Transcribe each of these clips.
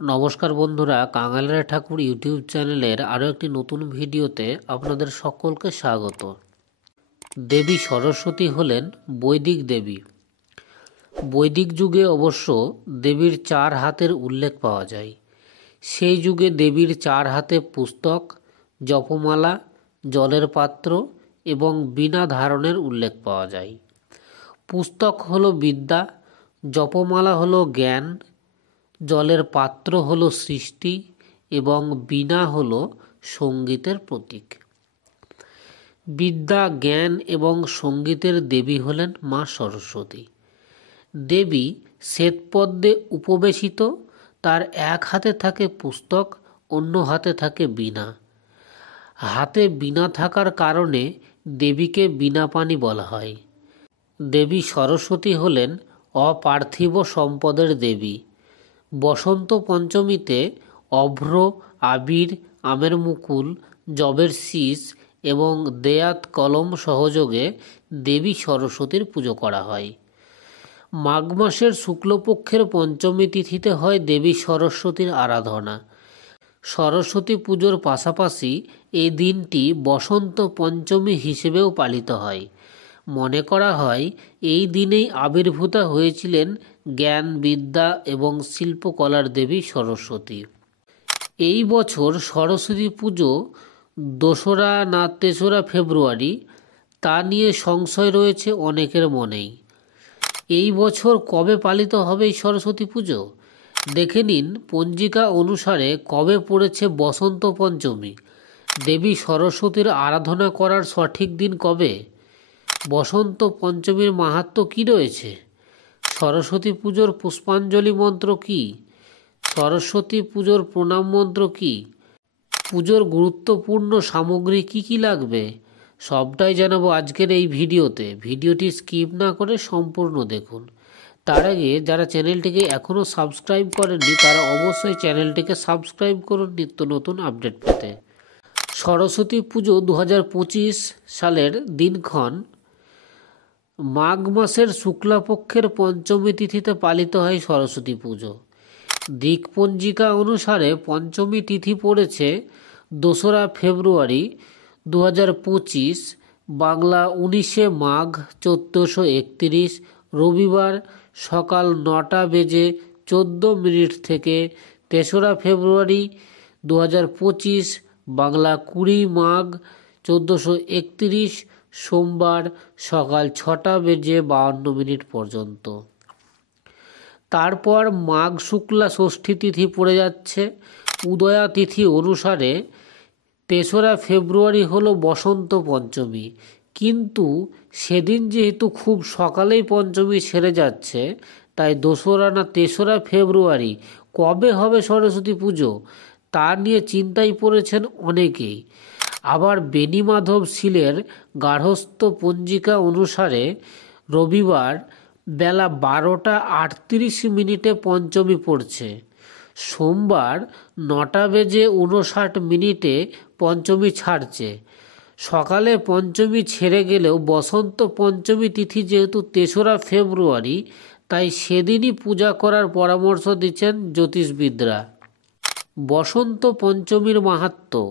নমস্কার বন্ধুরা, কাঙালের ঠাকুর ইউটিউব চ্যানেলের আরও একটি নতুন ভিডিওতে আপনাদের সকলকে স্বাগত। দেবী সরস্বতী হলেন বৈদিক দেবী। বৈদিক যুগে অবশ্য দেবীর 4 হাতের উল্লেখ পাওয়া যায়। সেই যুগে দেবীর 4 হাতে পুস্তক, জপমালা, জলের পাত্র এবং বীণা ধারণের উল্লেখ পাওয়া যায়। পুস্তক হলো বিদ্যা, জপমালা হলো জ্ঞান, জলের পাত্র হলো সৃষ্টি এবং বীণা হলো সঙ্গীতের প্রতীক। বিদ্যা, জ্ঞান এবং সঙ্গীতের দেবী হলেন মা সরস্বতী। দেবী শ্বেতপদ্মে উপবেশিত, তার এক হাতে থাকে পুস্তক, অন্য হাতে থাকে বীণা। হাতে বীণা থাকার কারণে দেবীকে বীণাপাণি বলা হয়। দেবী সরস্বতী হলেন অপার্থিব সম্পদের দেবী। বসন্ত পঞ্চমীতে অভ্র, আবির, আমের মুকুল, জবের শীষ এবং দেয়াত কলম সহযোগে দেবী সরস্বতীর পুজো করা হয়। মাঘ মাসের শুক্লপক্ষের পঞ্চমী তিথিতে হয় দেবী সরস্বতীর আরাধনা। সরস্বতী পুজোর পাশাপাশি এই দিনটি বসন্ত পঞ্চমী হিসেবেও পালিত হয়। মনে করা হয় এই দিনেই আবির্ভূতা হয়েছিলেন জ্ঞান, বিদ্যা এবং শিল্পকলার দেবী সরস্বতী। এই বছর সরস্বতী পুজো 2রা না 3রা ফেব্রুয়ারি, তা নিয়ে সংশয় রয়েছে অনেকের মনেই। এই বছর কবে পালিত হবে এই সরস্বতী পুজো? দেখে নিন পঞ্জিকা অনুসারে কবে পড়েছে বসন্ত পঞ্চমী। দেবী সরস্বতীর আরাধনা করার সঠিক দিন কবে? বসন্ত পঞ্চমীর মাহাত্ম্য কী রয়েছে? সরস্বতী পুজোর পুষ্পাঞ্জলি মন্ত্র কী? সরস্বতী পুজোর প্রণাম মন্ত্র কী? পুজোর গুরুত্বপূর্ণ সামগ্রী কী কী লাগবে? সবটাই জানাবো আজকের এই ভিডিওতে। ভিডিওটি স্কিপ না করে সম্পূর্ণ দেখুন। তার আগে যারা চ্যানেলটিকে এখনও সাবস্ক্রাইব করেননি তারা অবশ্যই চ্যানেলটিকে সাবস্ক্রাইব করুন নিত্য নতুন আপডেট পেতে। সরস্বতী পুজো 2025 সালের দিনক্ষণ মাঘ মাসের শুক্লাপক্ষের পঞ্চমী তিথিতে পালিত হয় সরস্বতী পুজো। দিকপঞ্জিকা অনুসারে পঞ্চমী তিথি পড়েছে 2রা ফেব্রুয়ারি 2025, বাংলা 19শে মাঘ 1431, রবিবার সকাল 9টা বেজে 14 থেকে 3রা ফেব্রুয়ারি 2025, বাংলা 20 মাঘ 1431, সোমবার সকাল 6টা বেজে 52 পর্যন্ত। তারপর মাঘ শুক্লা ষষ্ঠী তিথি পড়ে যাচ্ছে। উদয়া তিথি অনুসারে 3রা ফেব্রুয়ারি হলো বসন্ত পঞ্চমী, কিন্তু সেদিন যেহেতু খুব সকালেই পঞ্চমী সেরে যাচ্ছে, তাই 2রা না 3রা ফেব্রুয়ারি কবে হবে সরস্বতী পুজো তা নিয়ে চিন্তায় পড়েছেন অনেকেই। আবার বেণীমাধব শীলের গার্হস্থ্য পঞ্জিকা অনুসারে রবিবার বেলা 12টা 38 পঞ্চমী পড়ছে। সোমবার 9টা বেজে 59 পঞ্চমী ছাড়ছে। সকালে পঞ্চমী ছেড়ে গেলেও বসন্ত পঞ্চমী তিথি যেহেতু 3রা ফেব্রুয়ারি, তাই সেদিনই পূজা করার পরামর্শ দিচ্ছেন জ্যোতিষবিদরা। বসন্ত পঞ্চমীর মাহাত্ম্য: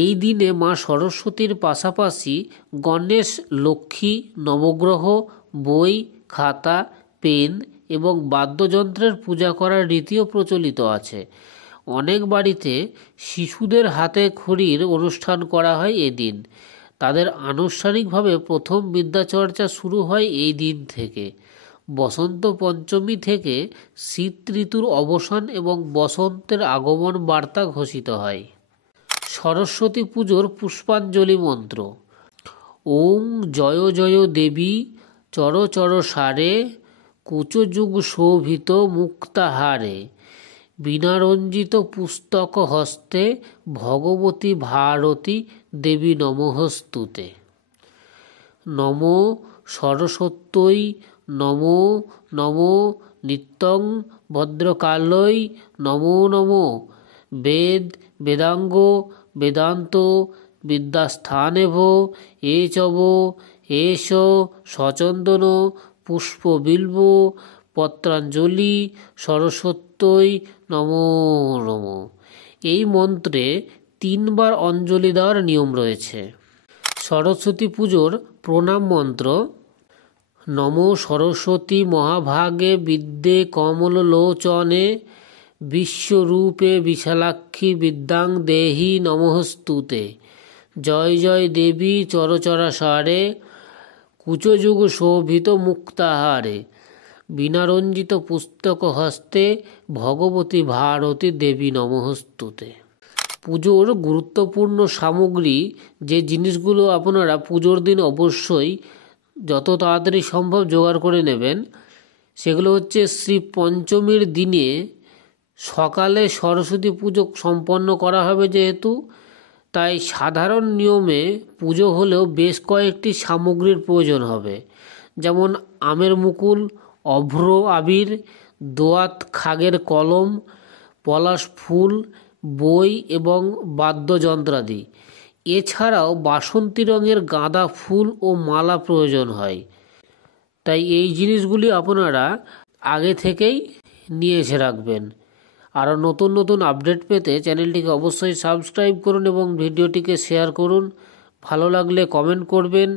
এই দিনে মা সরস্বতীর পাশাপাশি গণেশ, লক্ষ্মী, নবগ্রহ, বই, খাতা, পেন এবং বাদ্যযন্ত্রের পূজা করার রীতিও প্রচলিত আছে। অনেক বাড়িতে শিশুদের হাতে খড়ির অনুষ্ঠান করা হয় এদিন। তাদের আনুষ্ঠানিকভাবে প্রথম বিদ্যাচর্চা শুরু হয় এই দিন থেকে। বসন্ত পঞ্চমী থেকে শীত ঋতুর অবসান এবং বসন্তের আগমন বার্তা ঘোষিত হয়। সরস্বতী পুজোর পুষ্পাঞ্জলি মন্ত্র: ওং জয় জয় দেবী চর চর সারে, কুচযুগ শোভিত মুক্তাহারে, বীণারঞ্জিত পুস্তক হস্তে, ভগবতী ভারতী দেবী নমঃস্তুতে। নমো সরস্বত্যৈ নমো নমো নিত্যং ভদ্রকাল্যৈ নমো নমো। বেদ বেদাঙ্গ বেদান্ত বিদ্যাস্থানেভ এচব এষ সচন্দন পুষ্পবিল্ব পত্রাঞ্জলি সরস্বত্য নমস্তৈ নমো নমঃ। এই মন্ত্রে 3 বার অঞ্জলি দেওয়ার নিয়ম রয়েছে। সরস্বতী পুজোর প্রণাম মন্ত্র: নমো সরস্বতী মহাভাগে বিদ্যে কমললোচনে বিশ্বরূপে বিশালাক্ষী বিদ্যাং দেহি নমস্তুতে। জয় জয় দেবী চরচরাসারে কুচযুগ শোভিত মুক্তাহারে বীণারঞ্জিত পুস্তক হস্তে ভগবতী ভারতী দেবী নমস্তুতে। পুজোর গুরুত্বপূর্ণ সামগ্রী যে জিনিসগুলো আপনারা পুজোর দিন অবশ্যই যত তাড়াতাড়ি সম্ভব জোগাড় করে নেবেন, সেগুলো হচ্ছে শ্রী পঞ্চমীর দিনে সকালে সরস্বতী পুজো সম্পন্ন করা হবে, যেহেতু তাই সাধারণ নিয়মে পুজো হলেও বেশ কয়েকটি সামগ্রীর প্রয়োজন হবে, যেমন আমের মুকুল, অভ্র আবির, দোয়াত খাগের কলম, পলাশ ফুল, বই এবং বাদ্যযন্ত্রাদি। এছাড়াও বাসন্তী রঙের গাঁদা ফুল ও মালা প্রয়োজন হয়। তাই এই জিনিসগুলি আপনারা আগে থেকেই নিয়ে এসে রাখবেন। আরও নতুন নতুন আপডেট পেতে চ্যানেলটিকে অবশ্যই সাবস্ক্রাইব করুন এবং ভিডিওটিকে শেয়ার করুন। ভালো লাগলে কমেন্ট করবেন।